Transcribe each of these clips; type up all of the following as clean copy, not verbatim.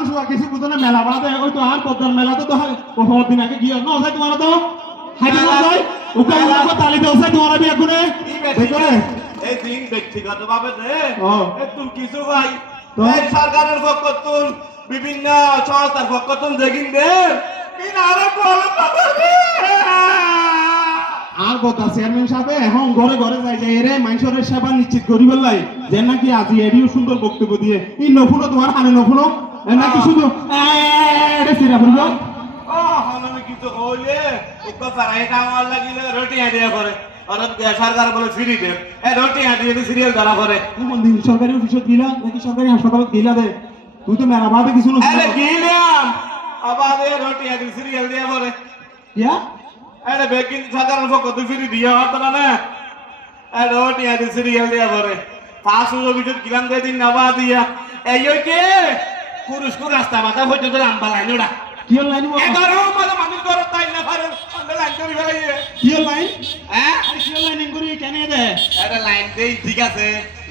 মানুষ আর কিছু বুঝে না মেলা বাদে ওই তো আর পদ্মার মেলা তো হওয়ার দিন আগে গিয়ে না যায় তোমার তো হাইতে না যায় ওকে ওকে তালি দেওয়া যায় তোমার বিয়ে করে এই দিন ব্যক্তিগত ভাবে দে তুই কিছু ভাই এই সরকারের পক্ষ তুল বিভিন্ন সংস্থার পক্ষ তুল দেখিন দে আরো বল আর কথা চেয়ারম্যান সাহেব এখন ঘরে ঘরে যাই যায় এরে মানুষের সেবা নিশ্চিত করি বললাই যে নাকি আজি এডিও সুন্দর বক্তব্য দিয়ে এই নফুনো তোমার হানে নফুনো নাকি শুধু এটা সিরা বললো আমি কিছু হইলে ওকে ফেরাই কামার লাগিলে রুটি আইডিয়া করে আর সরকার বলে ফ্রি দে রুটি আইডিয়া সিরিয়াল ধরা করে কোন দিন সরকারি অফিসে গিলা নাকি সরকারি হাসপাতালে গিলা দে তুই তো মেরা বাদে কিছু না আরে গিলাম আবাদে রুটি আইডিয়া সিরিয়াল দিয়া করে ইয়া আরে বেকিন সরকারের পক্ষ তুই ফ্রি দিয়া হতো না রুটি আইডিয়া সিরিয়াল দিয়া করে পাঁচ অভিযোগ গিলাম দে দিন নাবা দিয়া এই কে পুরুষ রাস্তা মাথা পর্যন্ত লম্বা লাইন ওটা কি লাইন মানুষ ঘর তাই না পারে লাইন করে ফেলাইয়ে কি লাইন হ্যাঁ কি লাইন করি কেন দে এটা লাইন দেই ঠিক আছে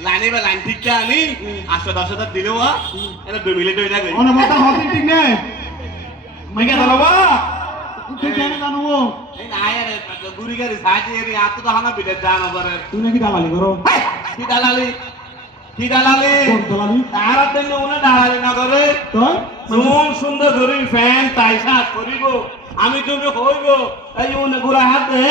লাইনে বা লাইন ঠিকটা আনি 810 দিলেও এটা 2 মিনিট হয়ে যাবে অন মাথা হতে ঠিক নে মাইকা দলবা তুই কেন জানো এই আয়ের গুড়ি গাড়ি সাজে এর এত তো হানা বিলে জানো করে তুই নাকি দালালি করো কি দালালি কি দালালি কোন দালালি তার জন্য ওনা দালালি না করে তো কোন সুন্দর ধরি ফ্যান তাই সাত করিব আমি তুমি হইব এই ওনে গুড়া হাতে